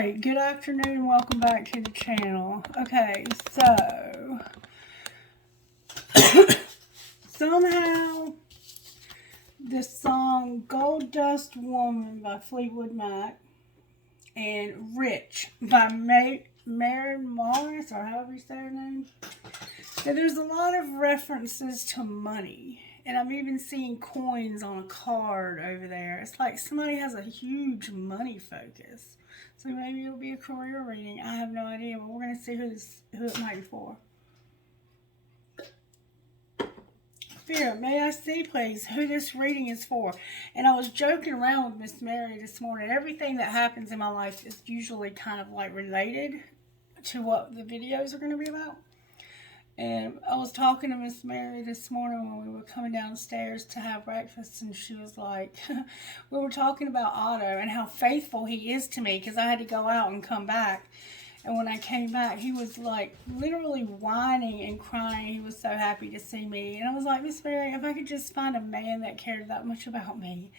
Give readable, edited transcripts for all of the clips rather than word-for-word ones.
Alright, good afternoon and welcome back to the channel. Okay, so somehow this song Gold Dust Woman by Fleetwood Mac and Rich by Maren Morris, or however you say her name. So there's a lot of references to money. And I'm even seeing coins on a card over there. It's like somebody has a huge money focus. So maybe it'll be a career reading. I have no idea, but we're going to see who it might be for. Spirit, may I see, please, who this reading is for? And I was joking around with Miss Mary this morning. Everything that happens in my life is usually kind of like related to what the videos are going to be about. And I was talking to Miss Mary this morning when we were coming downstairs to have breakfast, and she was like, we were talking about Otto and how faithful he is to me, because I had to go out and come back. And when I came back, he was like literally whining and crying. He was so happy to see me. And I was like, Miss Mary, if I could just find a man that cared that much about me,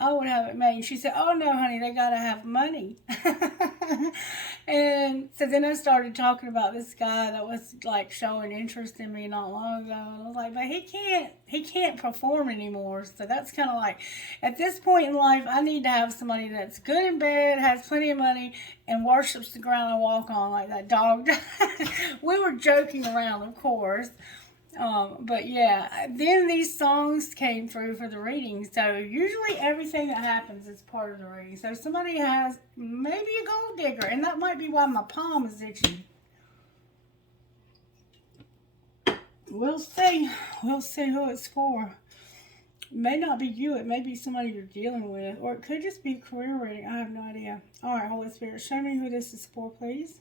I would have it made. And she said, oh no, honey, they got to have money. And so then I started talking about this guy that was like showing interest in me not long ago. And I was like, but he can't perform anymore. So that's kind of like, at this point in life, I need to have somebody that's good in bed, has plenty of money, and worships the ground I walk on like that dog. We were joking around, of course. But yeah, then these songs came through for the reading. So usually everything that happens is part of the reading. So somebody has maybe a gold digger, and that might be why my palm is itchy. We'll see. We'll see who it's for. It may not be you. It may be somebody you're dealing with. Or it could just be a career reading. I have no idea. Alright, Holy Spirit, show me who this is for, please.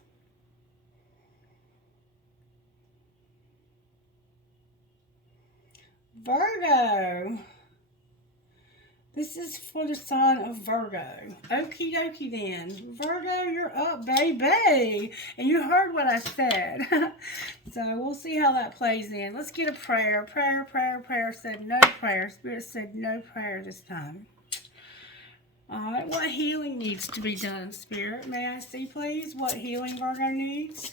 Virgo. This is for the sign of Virgo. Okie dokie then. Virgo, you're up, baby. And you heard what I said. So we'll see how that plays in. Let's get a prayer. Prayer said no prayer. Spirit said no prayer this time. Alright, what healing needs to be done, Spirit? May I see, please, what healing Virgo needs?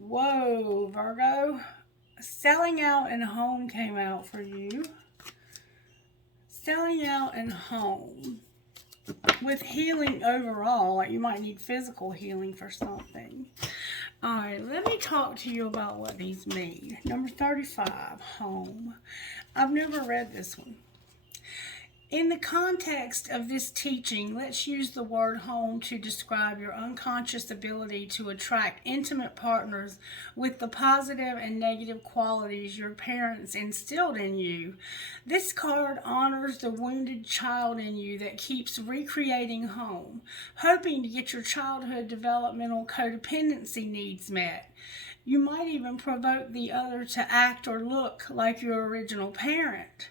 Whoa, Virgo. Selling out and home came out for you. Selling out and home. With healing overall, like you might need physical healing for something. Alright, let me talk to you about what these mean. Number 35, home. I've never read this one. In the context of this teaching, let's use the word home to describe your unconscious ability to attract intimate partners with the positive and negative qualities your parents instilled in you. This card honors the wounded child in you that keeps recreating home, hoping to get your childhood developmental codependency needs met. You might even provoke the other to act or look like your original parent.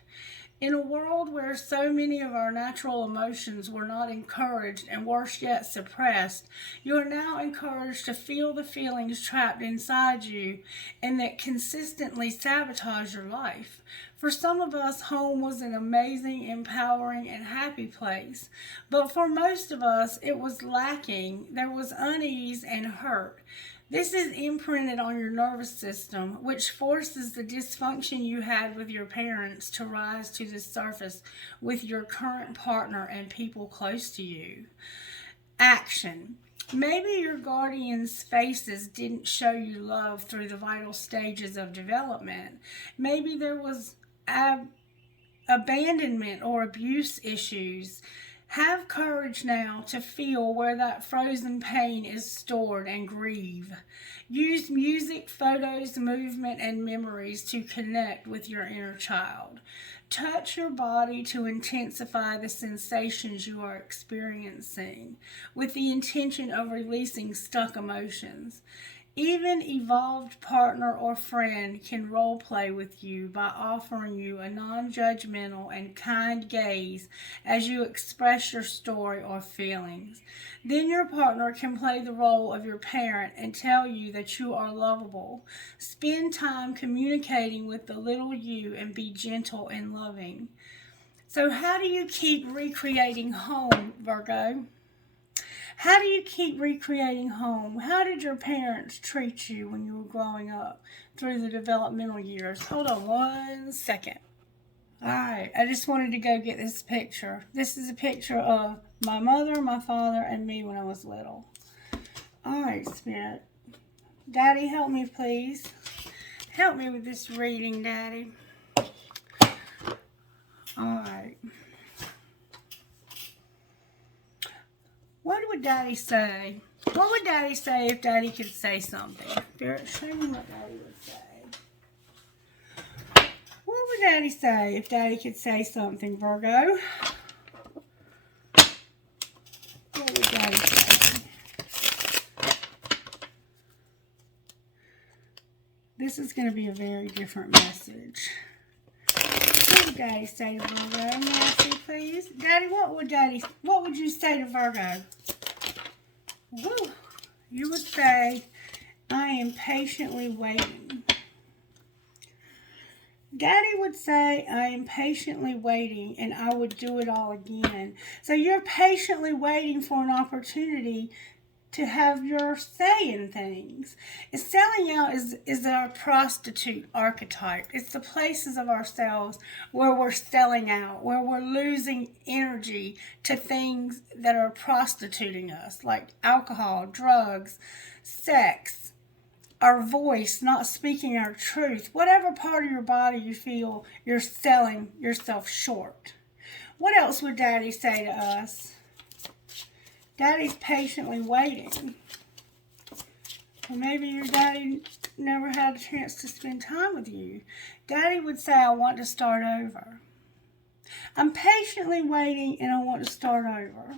In a world where so many of our natural emotions were not encouraged and worse yet suppressed, you are now encouraged to feel the feelings trapped inside you and that consistently sabotage your life. For some of us, home was an amazing, empowering, and happy place. But for most of us, it was lacking. There was unease and hurt. This is imprinted on your nervous system, which forces the dysfunction you had with your parents to rise to the surface with your current partner and people close to you. Action. Maybe your guardian's faces didn't show you love through the vital stages of development. Maybe there was abandonment or abuse issues. Have courage now to feel where that frozen pain is stored and grieve. Use music, photos, movement, and memories to connect with your inner child. Touch your body to intensify the sensations you are experiencing with the intention of releasing stuck emotions. Even evolved partner or friend can role play with you by offering you a non-judgmental and kind gaze as you express your story or feelings. Then your partner can play the role of your parent and tell you that you are lovable. Spend time communicating with the little you and be gentle and loving. So how do you keep recreating home, Virgo? How do you keep recreating home? How did your parents treat you when you were growing up through the developmental years? Hold on 1 second. Alright, I just wanted to go get this picture. This is a picture of my mother, my father, and me when I was little. Alright, Spirit. Daddy, help me, please. Help me with this reading, Daddy. Alright. What would Daddy say? What would Daddy say if Daddy could say something? Spirit, show me what Daddy would say. What would Daddy say if Daddy could say something, Virgo? What would Daddy say? This is going to be a very different message. What would Daddy say to Virgo? May I see, please? Daddy, what would you say to Virgo? Woo. You would say, I am patiently waiting. Daddy would say, I am patiently waiting, and I would do it all again. So you're patiently waiting for an opportunity to have your say in things. And selling out is our prostitute archetype. It's the places of ourselves where we're selling out, where we're losing energy to things that are prostituting us, like alcohol, drugs, sex, our voice, not speaking our truth. Whatever part of your body you feel you're selling yourself short. What else would Daddy say to us? Daddy's patiently waiting. Or maybe your daddy never had a chance to spend time with you. Daddy would say, I want to start over. I'm patiently waiting and I want to start over.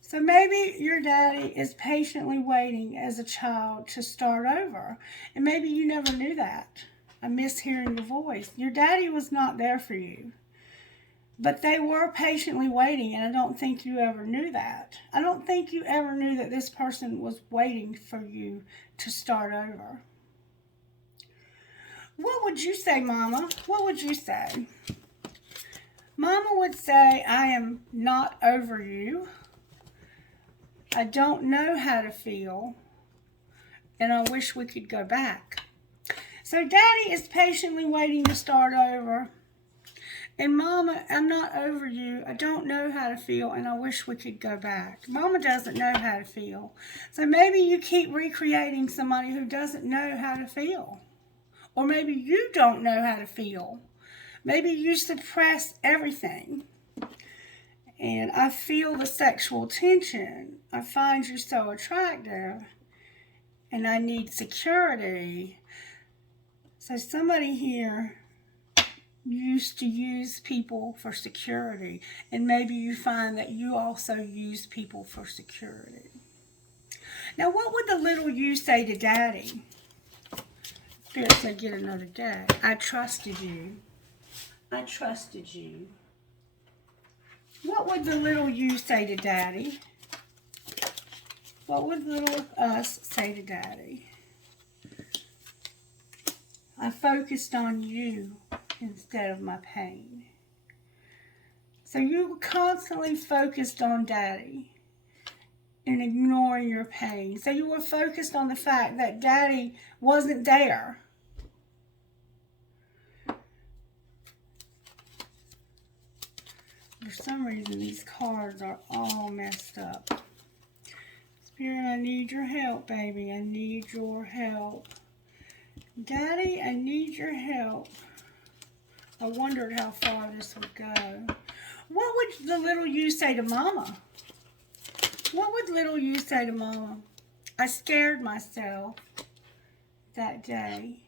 So maybe your daddy is patiently waiting as a child to start over. And maybe you never knew that. I miss hearing your voice. Your daddy was not there for you. But they were patiently waiting, and I don't think you ever knew that. I don't think you ever knew that this person was waiting for you to start over. What would you say, Mama? What would you say? Mama would say, I am not over you. I don't know how to feel, and I wish we could go back. So Daddy is patiently waiting to start over. And Mama, I'm not over you. I don't know how to feel, and I wish we could go back. Mama doesn't know how to feel. So maybe you keep recreating somebody who doesn't know how to feel. Or maybe you don't know how to feel. Maybe you suppress everything. And I feel the sexual tension. I find you so attractive. And I need security. So somebody here used to use people for security, and maybe you find that you also use people for security. Now, what would the little you say to Daddy? Spirit said, get another deck. I trusted you. I trusted you. What would the little you say to Daddy? What would little us say to Daddy? I focused on you instead of my pain. So you were constantly focused on Daddy and ignoring your pain. So you were focused on the fact that Daddy wasn't there. For some reason, these cards are all messed up. Spirit, I need your help, baby. I need your help. Daddy, I need your help. I wondered how far this would go. What would the little you say to Mama? What would little you say to Mama? I scared myself that day.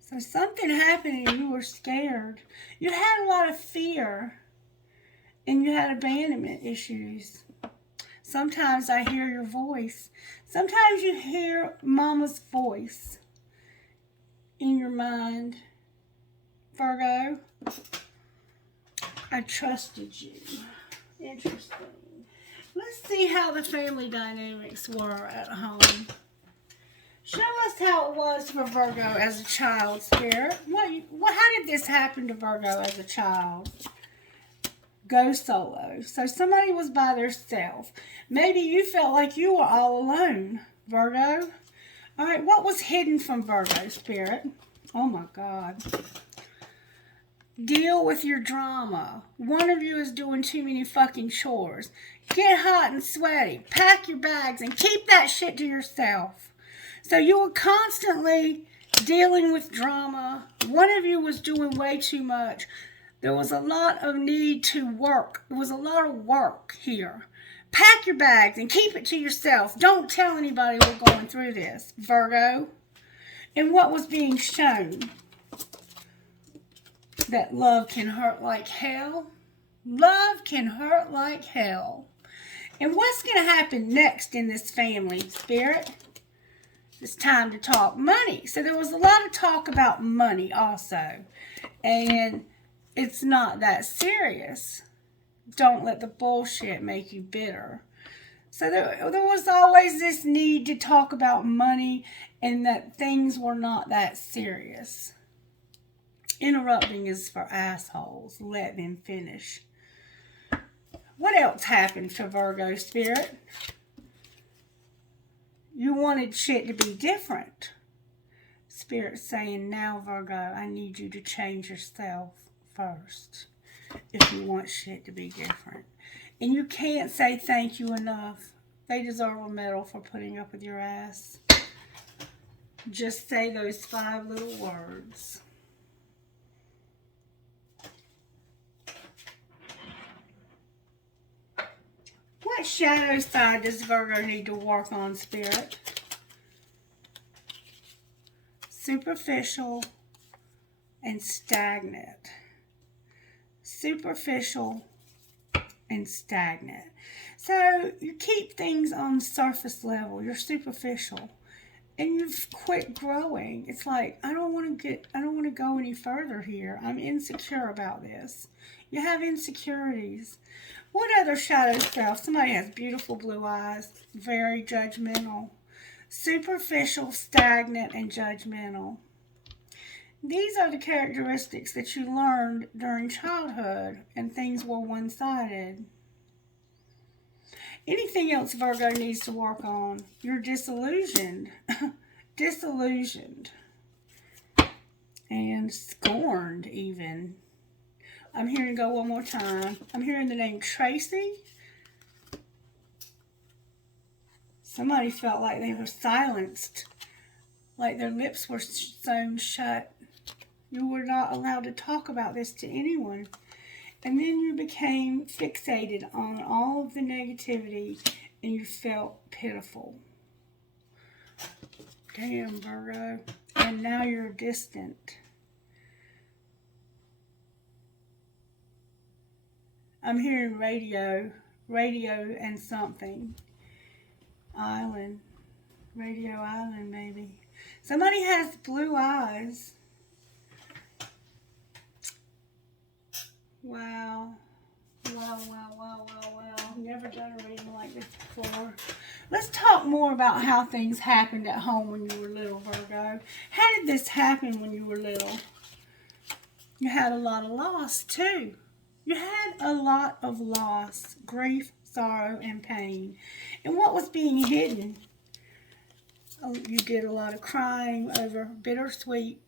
So something happened and you were scared. You had a lot of fear and you had abandonment issues. Sometimes I hear your voice. Sometimes you hear Mama's voice in your mind. Virgo, I trusted you. Interesting. Let's see how the family dynamics were at home. Show us how it was for Virgo as a child, Spirit. How did this happen to Virgo as a child? Go solo. So somebody was by themselves. Maybe you felt like you were all alone, Virgo. All right, what was hidden from Virgo, Spirit? Oh, my God. Deal with your drama. One of you is doing too many fucking chores. Get hot and sweaty. Pack your bags and keep that shit to yourself. So you were constantly dealing with drama. One of you was doing way too much. There was a lot of need to work. There was a lot of work here. Pack your bags and keep it to yourself. Don't tell anybody we're going through this, Virgo. And what was being shown? That love can hurt like hell. Love can hurt like hell. And what's going to happen next in this family, Spirit? It's time to talk money. So there was a lot of talk about money also. And it's not that serious. Don't let the bullshit make you bitter. So there was always this need to talk about money and that things were not that serious. Interrupting is for assholes. Let them finish. What else happened for Virgo, Spirit? You wanted shit to be different. Spirit's saying, now, Virgo, I need you to change yourself first if you want shit to be different. And you can't say thank you enough. They deserve a medal for putting up with your ass. Just say those 5 little words. What shadow side does Virgo need to work on, Spirit? Superficial and stagnant. Superficial and stagnant. So you keep things on surface level. You're superficial. And you've quit growing. It's like, I don't want to go any further here. I'm insecure about this. You have insecurities. What other shadow self? Somebody has beautiful blue eyes, very judgmental, superficial, stagnant, and judgmental. These are the characteristics that you learned during childhood, and things were one-sided. Anything else Virgo needs to work on? You're disillusioned. Disillusioned. And scorned, even. I'm hearing go one more time. I'm hearing the name Tracy. Somebody felt like they were silenced. Like their lips were sewn shut. You were not allowed to talk about this to anyone. And then you became fixated on all of the negativity and you felt pitiful. Damn, Virgo. And now you're distant. I'm hearing radio and something. Island. Radio Island, maybe. Somebody has blue eyes. Wow. Wow. Never done a reading like this before. Let's talk more about how things happened at home when you were little, Virgo. How did this happen when you were little? You had a lot of loss, too. You had a lot of loss, grief, sorrow, and pain. And what was being hidden? Oh, you did a lot of crying over bittersweet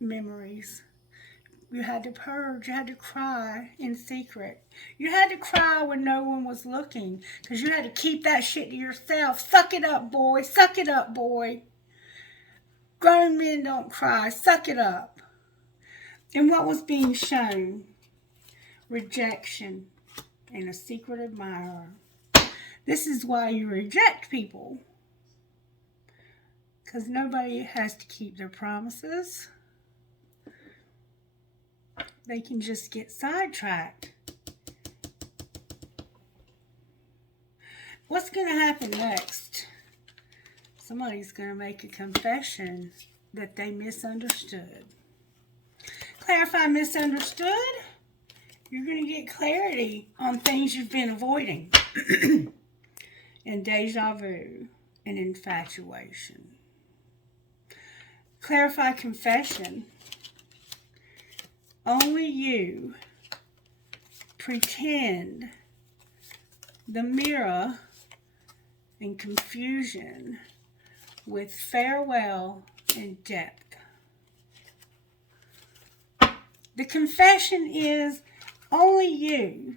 memories. You had to purge. You had to cry in secret. You had to cry when no one was looking because you had to keep that shit to yourself. Suck it up, boy. Suck it up, boy. Grown men don't cry. Suck it up. And what was being shown? Rejection and a secret admirer. This is why you reject people. Because nobody has to keep their promises. They can just get sidetracked. What's going to happen next? Somebody's going to make a confession that they misunderstood. Clarify misunderstood. You're going to get clarity on things you've been avoiding. And deja vu and infatuation. Clarify confession. Only you. Pretend. The mirror and confusion with farewell and depth. The confession is only you.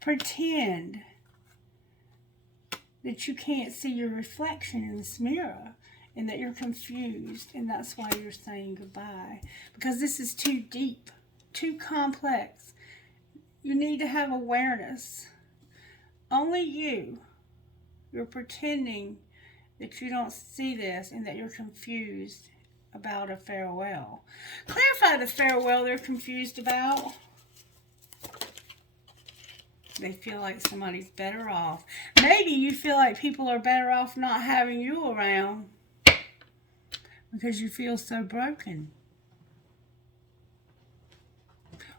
Pretend that you can't see your reflection in this mirror and that you're confused, and that's why you're saying goodbye. Because this is too deep, too complex. You need to have awareness. Only you. You're pretending that you don't see this and that you're confused about a farewell. Clarify the farewell they're confused about. They feel like somebody's better off. Maybe you feel like people are better off not having you around because you feel so broken.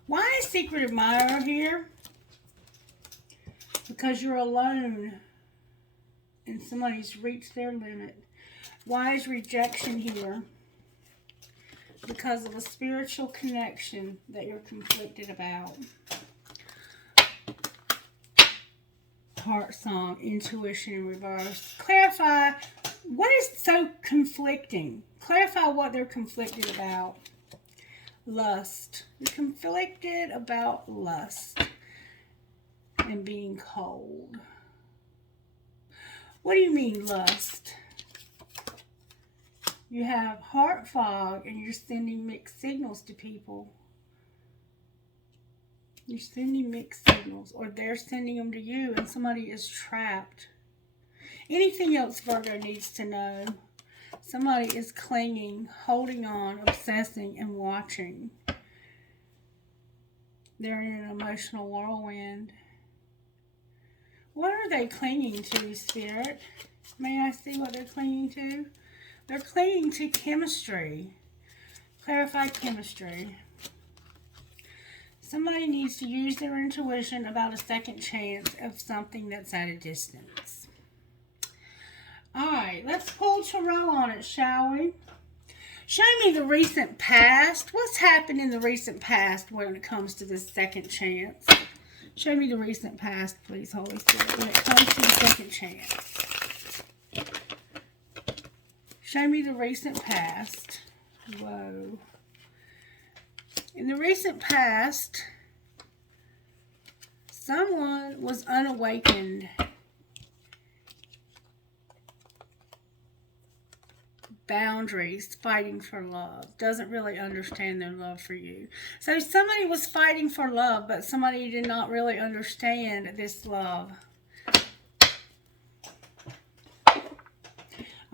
Why is Secret Admirer here? Because you're alone and somebody's reached their limit. Why is Rejection here? Because of a spiritual connection that you're conflicted about. Heart Song, Intuition in reverse. Clarify what is so conflicting. Clarify what they're conflicted about. Lust. You're conflicted about lust and being cold. What do you mean lust? You have heart fog and you're sending mixed signals to people. You're sending mixed signals, or they're sending them to you, and somebody is trapped. Anything else Virgo needs to know? Somebody is clinging, holding on, obsessing, and watching. They're in an emotional whirlwind. What are they clinging to, Spirit? May I see what they're clinging to? They're clinging to chemistry. Clarify chemistry. Somebody needs to use their intuition about a second chance of something that's at a distance. Alright, let's pull tarot on it, shall we? Show me the recent past. What's happened in the recent past when it comes to this second chance? Show me the recent past, please, Holy Spirit, when it comes to the second chance. Show me the recent past. Whoa. In the recent past, someone was unawakened. Boundaries, fighting for love. Doesn't really understand their love for you. So somebody was fighting for love, but somebody did not really understand this love.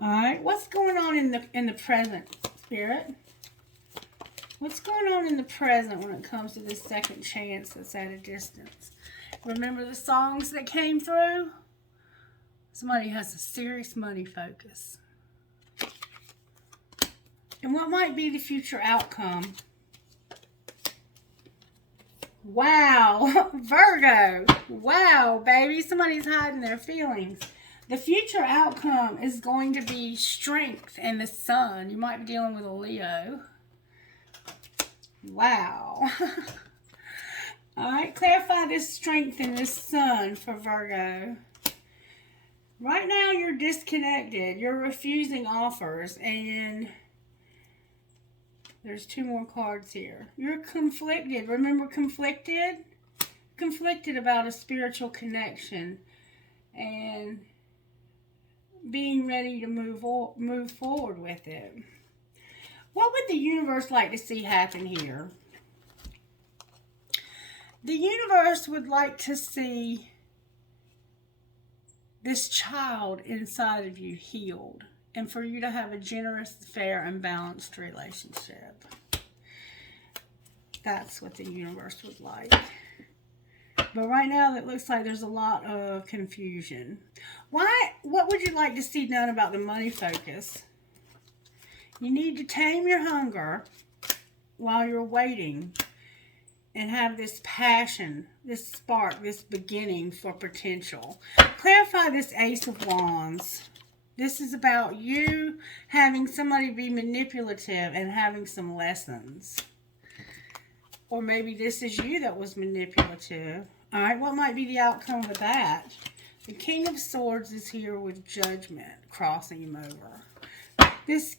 Alright, what's going on in the present, Spirit? What's going on in the present when it comes to this second chance that's at a distance? Remember the songs that came through? Somebody has a serious money focus. And what might be the future outcome? Wow, Virgo. Wow, baby. Somebody's hiding their feelings. The future outcome is going to be strength and the sun. You might be dealing with a Leo. Wow. Alright, clarify this strength and this sun for Virgo. Right now you're disconnected. You're refusing offers, and there's two more cards here. You're conflicted. Remember conflicted? Conflicted about a spiritual connection and being ready to move forward with it. What would the universe like to see happen here? The universe would like to see this child inside of you healed, and for you to have a generous, fair, and balanced relationship. That's what the universe would like. But right now, it looks like there's a lot of confusion. What would you like to see done about the money focus? You need to tame your hunger while you're waiting and have this passion, this spark, this beginning for potential. Clarify this Ace of Wands. This is about you having somebody be manipulative and having some lessons. Or maybe this is you that was manipulative. All right, what might be the outcome of that? The King of Swords is here with Judgment crossing him over. This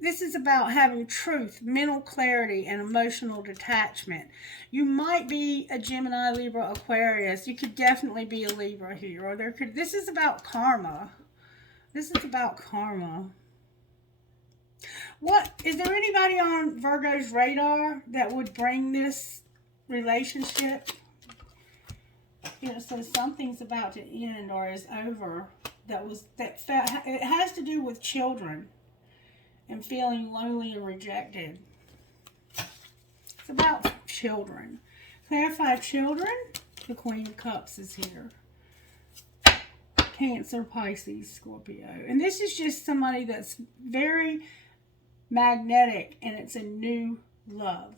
is about having truth, mental clarity, and emotional detachment. You might be a Gemini, Libra, Aquarius. You could definitely be a Libra here. Or this is about karma. This is about karma. Is there anybody on Virgo's radar that would bring this relationship? So something's about to end or is over. It has to do with children and feeling lonely and rejected. It's about children. Clarify children. The Queen of Cups is here. Cancer, Pisces, Scorpio. And this is just somebody that's very magnetic, and it's a new love.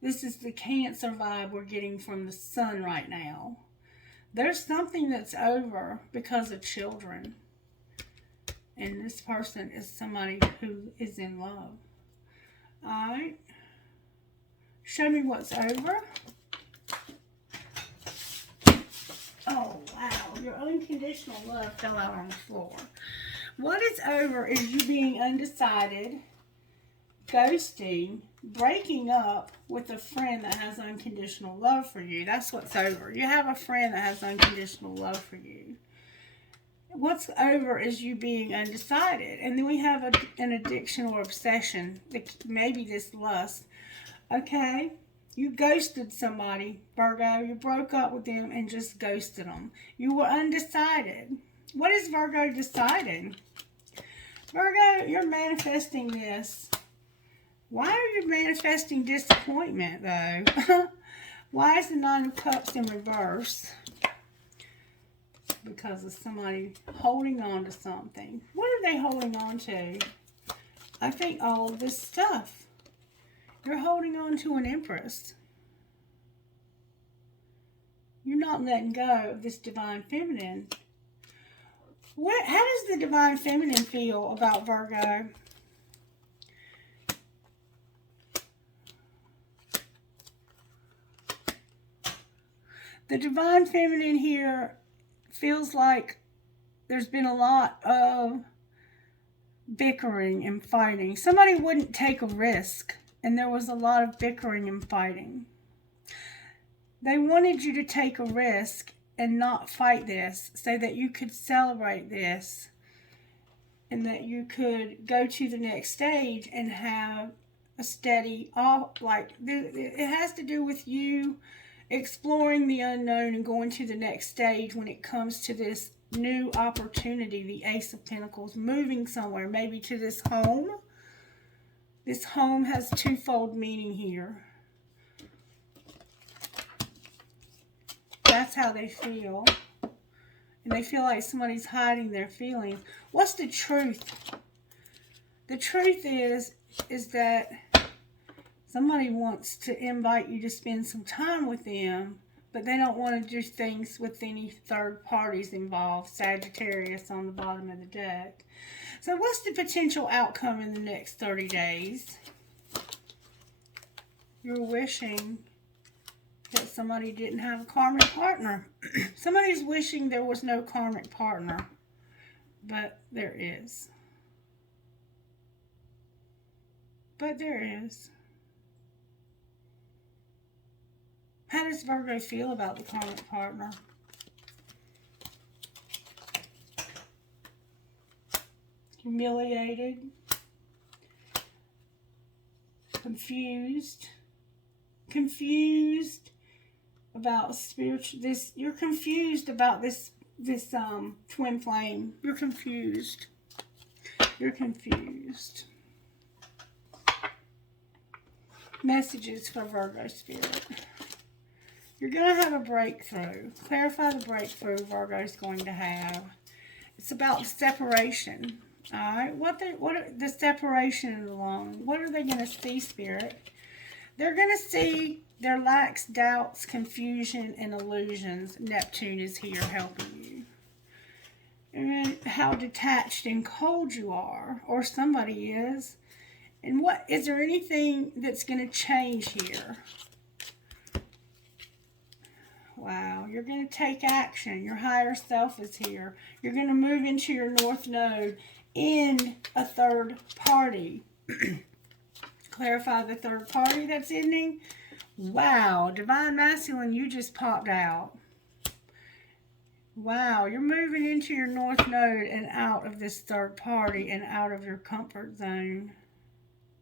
This is the Cancer vibe we're getting from the sun right now. There's something that's over because of children. And this person is somebody who is in love. Alright. Show me what's over. Oh, wow. Your unconditional love fell out on the floor. What is over is you being undecided, ghosting, breaking up with a friend that has unconditional love for you. That's what's over. You have a friend that has unconditional love for you. What's over is you being undecided. And then we have an addiction or obsession. Maybe this lust. Okay? You ghosted somebody, Virgo. You broke up with them and just ghosted them. You were undecided. What is Virgo deciding? Virgo, you're manifesting this. Why are you manifesting disappointment, though? Why is the Nine of Cups in reverse? Because of somebody holding on to something. What are they holding on to? I think all of this stuff. You're holding on to an Empress. You're not letting go of this Divine Feminine. How does the Divine Feminine feel about Virgo? The Divine Feminine here feels like there's been a lot of bickering and fighting. Somebody wouldn't take a risk, and there was a lot of bickering and fighting. They wanted you to take a risk and not fight this so that you could celebrate this and that you could go to the next stage and have a steady, it has to do with you exploring the unknown and going to the next stage when it comes to this new opportunity, the Ace of Pentacles, moving somewhere, maybe to this home. This home has twofold meaning here. That's how they feel. And they feel like somebody's hiding their feelings. What's the truth? The truth is that somebody wants to invite you to spend some time with them, but they don't want to do things with any third parties involved. Sagittarius on the bottom of the deck. So what's the potential outcome in the next 30 days? You're wishing that somebody didn't have a karmic partner. Somebody's wishing there was no karmic partner, but there is. But there is. How does Virgo feel about the karmic partner? Humiliated. Confused. Confused about you're confused about this twin flame. You're confused. You're confused. Messages for Virgo spirit. You're going to have a breakthrough. Clarify the breakthrough Virgo's going to have. It's about separation. Alright? What are the separation and the longing? What are they going to see, Spirit? They're going to see their lacks, doubts, confusion, and illusions. Neptune is here helping you. and how detached and cold you are, or somebody is. And what is there anything that's going to change here? Wow, you're going to take action. Your higher self is here. You're going to move into your North Node in a third party. Clarify the third party that's ending. Wow, Divine Masculine, you just popped out. Wow, you're moving into your North Node and out of this third party and out of your comfort zone.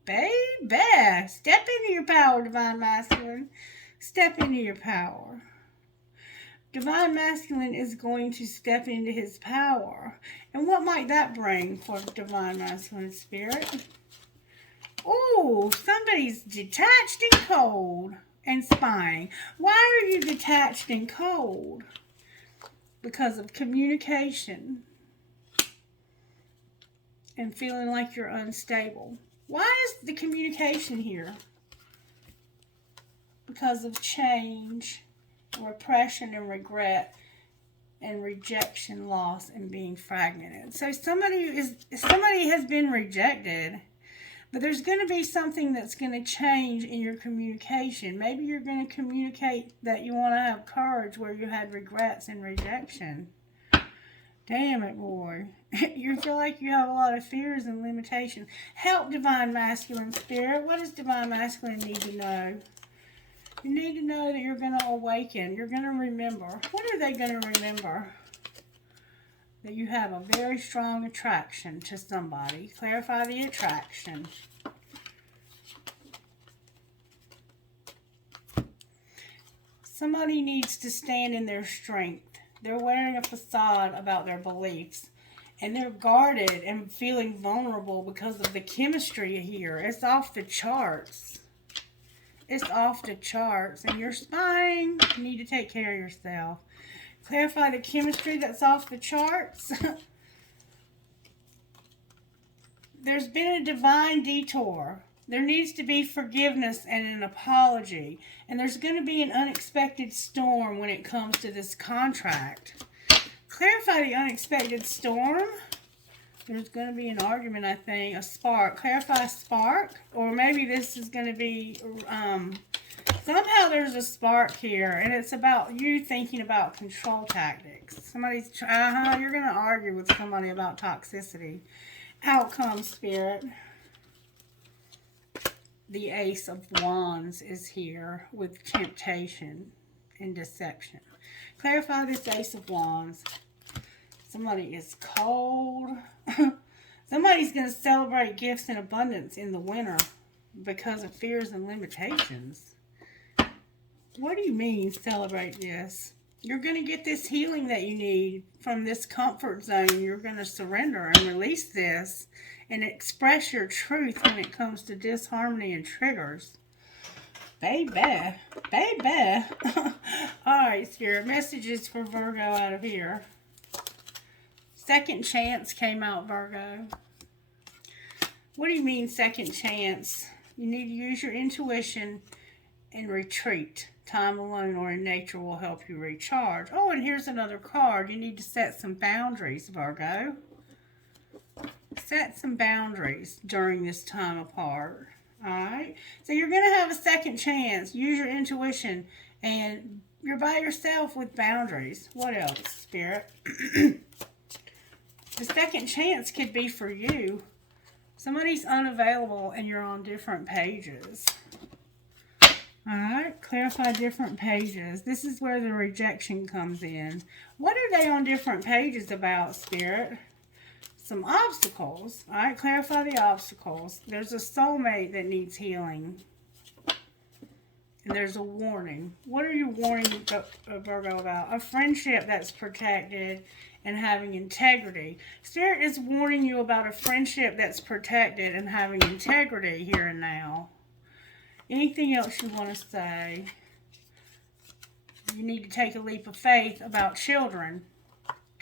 Baby, step into your power, Divine Masculine. Step into your power. Divine Masculine is going to step into his power. And what might that bring for Divine Masculine Spirit? Oh, somebody's detached and cold and spying. Why are you detached and cold? Because of communication and feeling like you're unstable. Why is the communication here? Because of change, repression and regret, and rejection, loss, and being fragmented. So somebody has been rejected, but there's going to be something that's going to change in your communication. Maybe you're going to communicate that you want to have courage where you had regrets and rejection. Damn it, boy. You feel like you have a lot of fears and limitations. Help, Divine Masculine Spirit. What does Divine Masculine need to know? You need to know that you're going to awaken. You're going to remember. What are they going to remember? That you have a very strong attraction to somebody. Clarify the attraction. Somebody needs to stand in their strength. They're wearing a facade about their beliefs. And they're guarded and feeling vulnerable because of the chemistry here. It's off the charts. It's off the charts. And you're spying. You need to take care of yourself. Clarify the chemistry that's off the charts. There's been a divine detour. There needs to be forgiveness and an apology. And there's going to be an unexpected storm when it comes to this contract. Clarify the unexpected storm. There's going to be an argument, I think. A spark. Clarify spark. Or maybe this is going to be... somehow there's a spark here. And it's about you thinking about control tactics. Somebody's... you're going to argue with somebody about toxicity. Outcome, Spirit. The Ace of Wands is here with temptation and deception. Clarify this Ace of Wands. Somebody is cold. Somebody's going to celebrate gifts and abundance in the winter because of fears and limitations. What do you mean celebrate this? You're going to get this healing that you need from this comfort zone. You're going to surrender and release this and express your truth when it comes to disharmony and triggers. Baby. Baby. Alright, Spirit. Messages for Virgo out of here. Second chance came out, Virgo. What do you mean second chance? You need to use your intuition and retreat. Time alone or in nature will help you recharge. Oh, and here's another card. You need to set some boundaries, Virgo. Set some boundaries during this time apart. Alright? So you're going to have a second chance. Use your intuition. And you're by yourself with boundaries. What else, Spirit? The second chance could be for you. Somebody's unavailable and you're on different pages. Alright, clarify different pages. This is where the rejection comes in. What are they on different pages about, Spirit? Some obstacles. Alright, clarify the obstacles. There's a soulmate that needs healing. And there's a warning. What are you warning Virgo about? A friendship that's protected and having integrity. Spirit is warning you about a friendship that's protected and having integrity here and now. Anything else you want to say? You need to take a leap of faith about children.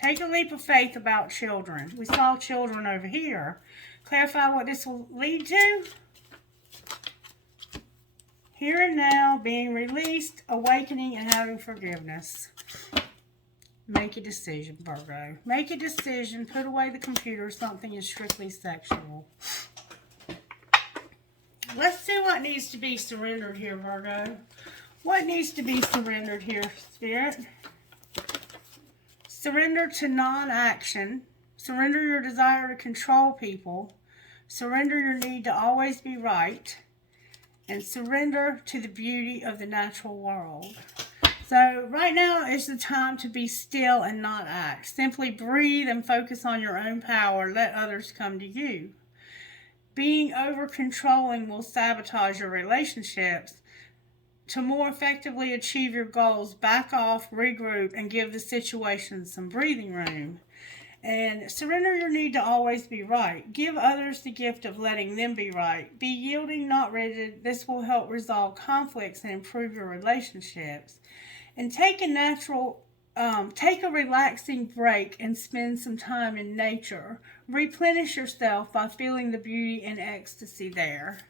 Take a leap of faith about children. We saw children over here. Clarify what this will lead to. Here and now, being released, awakening, and having forgiveness. Make a decision, Virgo. Make a decision. Put away the computer. Something is strictly sexual. Let's see what needs to be surrendered here, Virgo. What needs to be surrendered here, Spirit? Surrender to non-action. Surrender your desire to control people. Surrender your need to always be right. And surrender to the beauty of the natural world. So right now is the time to be still and not act. Simply breathe and focus on your own power. Let others come to you. Being over-controlling will sabotage your relationships. To more effectively achieve your goals, back off, regroup, and give the situation some breathing room. And surrender your need to always be right. Give others the gift of letting them be right. Be yielding, not rigid. This will help resolve conflicts and improve your relationships. And take a relaxing break and spend some time in nature. Replenish yourself by feeling the beauty and ecstasy there.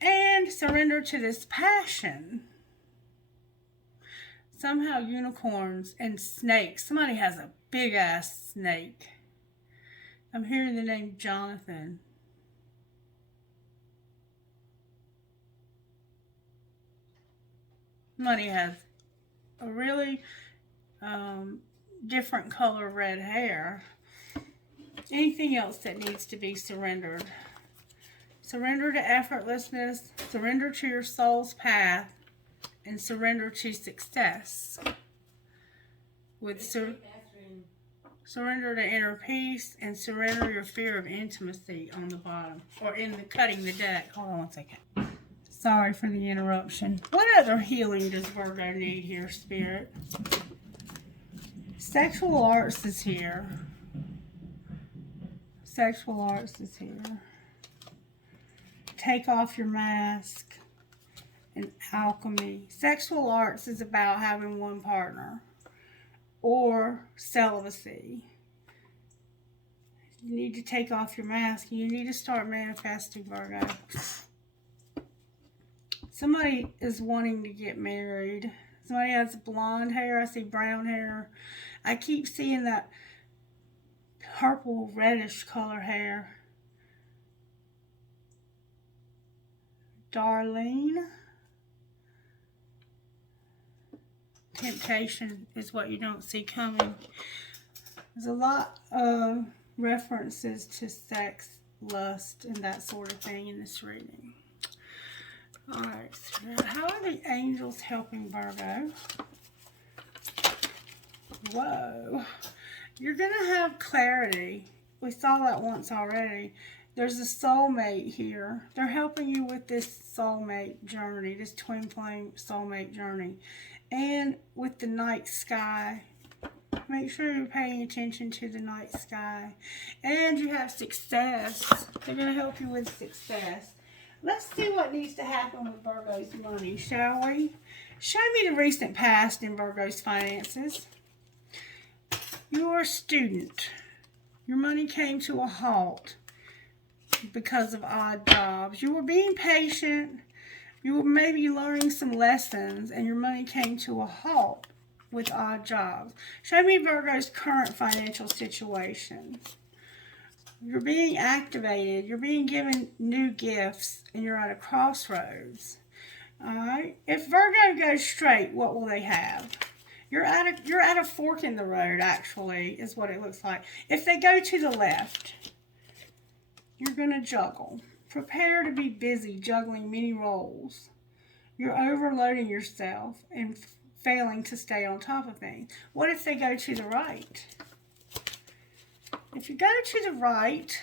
And surrender to this passion. Somehow unicorns and snakes. Somebody has a big ass snake. I'm hearing the name Jonathan. Somebody has a really different color red hair. Anything else that needs to be surrendered? Surrender to effortlessness, surrender to your soul's path, and surrender to success. With surrender to inner peace, and surrender your fear of intimacy on the bottom, or in the cutting the deck. Hold on one second. Sorry for the interruption. What other healing does Virgo need here, Spirit? Sexual arts is here. Sexual arts is here. Take off your mask. And alchemy. Sexual arts is about having one partner. Or celibacy. You need to take off your mask. You need to start manifesting, Virgo. Somebody is wanting to get married. Somebody has blonde hair. I see brown hair. I keep seeing that purple reddish color hair. Darlene. Temptation is what you don't see coming. There's a lot of references to sex, lust, and that sort of thing in this reading. Alright, so how are the angels helping Virgo? Whoa. You're going to have clarity. We saw that once already. There's a soulmate here. They're helping you with this soulmate journey, this twin flame soulmate journey. And with the night sky. Make sure you're paying attention to the night sky. And you have success. They're going to help you with success. Let's see what needs to happen with Virgo's money, shall we? Show me the recent past in Virgo's finances. You're a student. Your money came to a halt because of odd jobs. You were being patient. You were maybe learning some lessons, and your money came to a halt with odd jobs. Show me Virgo's current financial situation. You're being activated. You're being given new gifts, and you're at a crossroads. All right. If Virgo goes straight, what will they have? You're at a fork in the road, actually, is what it looks like. If they go to the left, you're going to juggle. Prepare to be busy juggling many roles. You're overloading yourself and failing to stay on top of things. What if they go to the right? If you go to the right,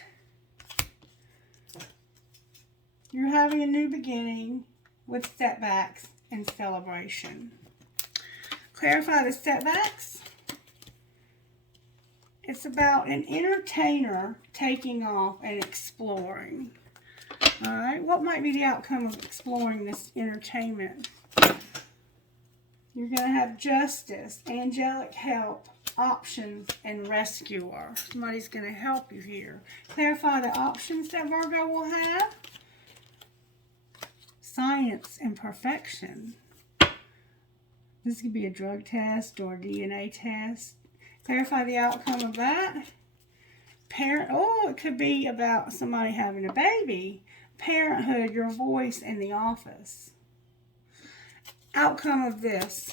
you're having a new beginning with setbacks and celebration. Clarify the setbacks. It's about an entertainer taking off and exploring. All right, what might be the outcome of exploring this entertainment? You're going to have justice, angelic help, options, and rescuer. Somebody's going to help you here. Clarify the options that Virgo will have. Science and perfection. This could be a drug test or a DNA test. Clarify the outcome of that. It could be about somebody having a baby. Parenthood, your voice in the office. Outcome of this.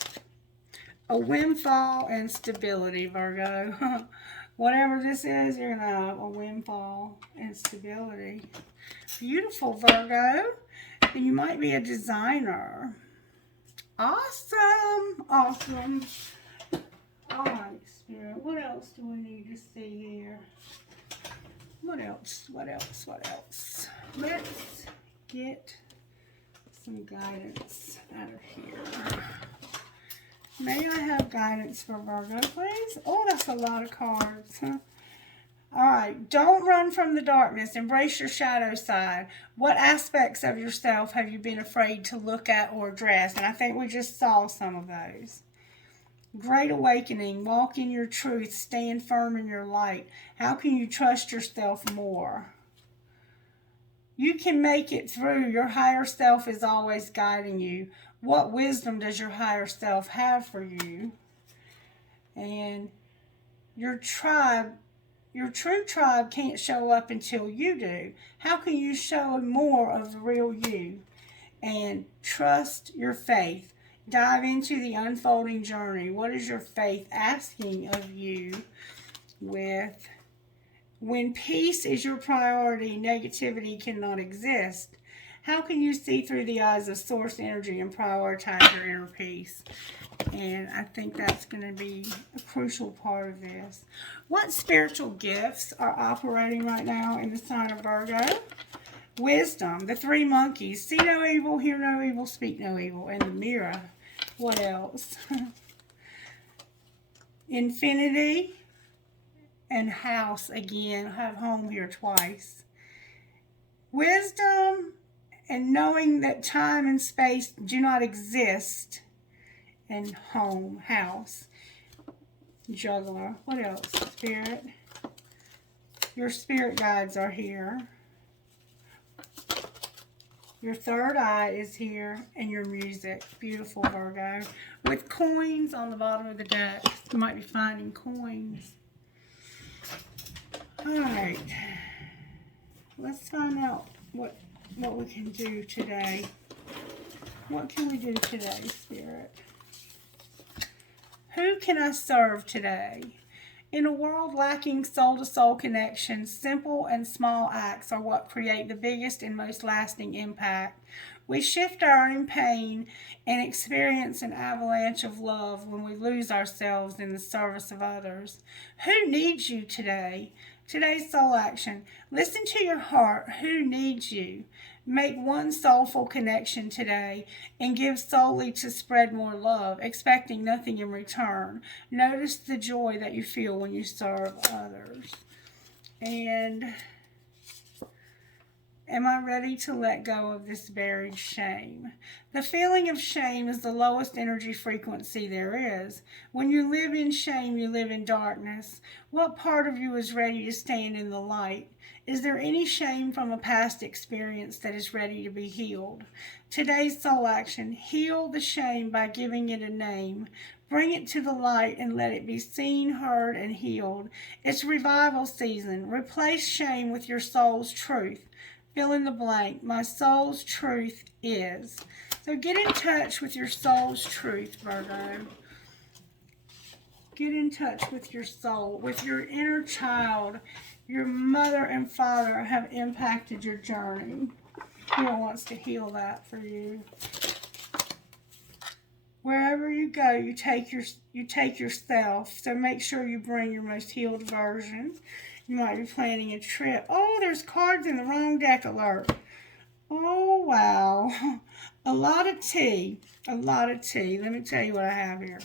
A windfall and stability, Virgo. Whatever this is, you're going to have a windfall and stability. Beautiful, Virgo. And you might be a designer. Awesome. Awesome. All right, Spirit. What else do we need to see here? What else? What else? What else? Let's get some guidance out of here. May I have guidance for Virgo, please? Oh, that's a lot of cards. Huh? All right. Don't run from the darkness. Embrace your shadow side. What aspects of yourself have you been afraid to look at or address? And I think we just saw some of those. Great awakening. Walk in your truth. Stand firm in your light. How can you trust yourself more? You can make it through. Your higher self is always guiding you. What wisdom does your higher self have for you? And your tribe, your true tribe can't show up until you do. How can you show more of the real you? And trust your faith. Dive into the unfolding journey. What is your faith asking of you with... When peace is your priority, negativity cannot exist. How can you see through the eyes of source energy and prioritize your inner peace? And I think that's going to be a crucial part of this. What spiritual gifts are operating right now in the sign of Virgo? Wisdom, the three monkeys. See no evil, hear no evil, speak no evil. And the mirror. What else? Infinity. And house again. I have home here twice. Wisdom and knowing that time and space do not exist. And home, house. Juggler. What else? Spirit. Your spirit guides are here. Your third eye is here. And your music. Beautiful, Virgo. With coins on the bottom of the deck. You might be finding coins. Alright, let's find out what we can do today. What can we do today, Spirit? Who can I serve today? In a world lacking soul-to-soul connections, simple and small acts are what create the biggest and most lasting impact. We shift our own pain and experience an avalanche of love when we lose ourselves in the service of others. Who needs you today? Today's soul action. Listen to your heart. Who needs you? Make one soulful connection today and give solely to spread more love, expecting nothing in return. Notice the joy that you feel when you serve others. And am I ready to let go of this buried shame? The feeling of shame is the lowest energy frequency there is. When you live in shame, you live in darkness. What part of you is ready to stand in the light? Is there any shame from a past experience that is ready to be healed? Today's soul action. Heal the shame by giving it a name. Bring it to the light and let it be seen, heard, and healed. It's revival season. Replace shame with your soul's truth. Fill in the blank. My soul's truth is. So get in touch with your soul's truth, Virgo. Get in touch with your soul, with your inner child. Your mother and father have impacted your journey. Spirit wants to heal that for you. Wherever you go, you take yourself. So make sure you bring your most healed version. You might be planning a trip. Oh, there's cards in the wrong deck alert. Oh, wow. A lot of tea. A lot of tea. Let me tell you what I have here.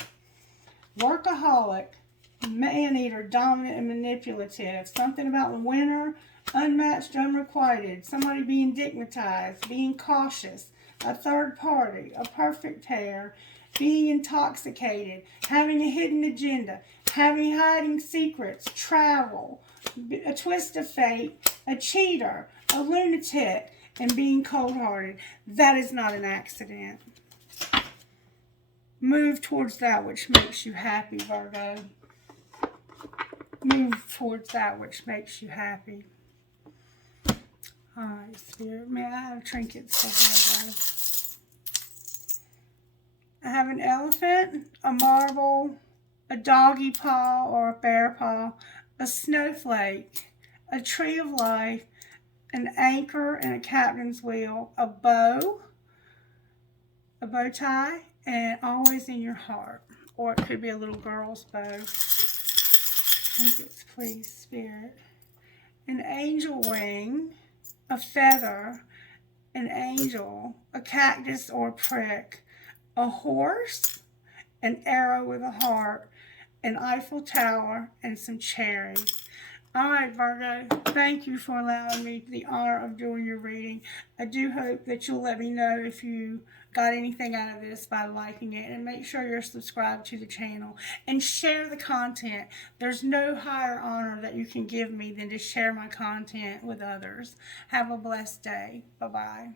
Workaholic, man-eater, dominant and manipulative. Something about the winter, unmatched, unrequited. Somebody being digmatized, being cautious. A third party, a perfect pair. Being intoxicated, having a hidden agenda, hiding secrets, travel, a twist of fate, a cheater, a lunatic, and being cold-hearted. That is not an accident. Move towards that which makes you happy, Virgo. move towards that which makes you happy. Alright, Spirit. Man, I have trinkets for Virgo. I have an elephant, a marble, a doggy paw or a bear paw, a snowflake, a tree of life, an anchor and a captain's wheel, a bow tie, and always in your heart. Or it could be a little girl's bow. Trinkets, please, Spirit. An angel wing, a feather, an angel, a cactus or a prick, a horse, an arrow with a heart, an Eiffel Tower, and some cherries. Alright, Virgo, thank you for allowing me the honor of doing your reading. I do hope that you'll let me know if you got anything out of this by liking it, and make sure you're subscribed to the channel and share the content. There's no higher honor that you can give me than to share my content with others. Have a blessed day. Bye-bye.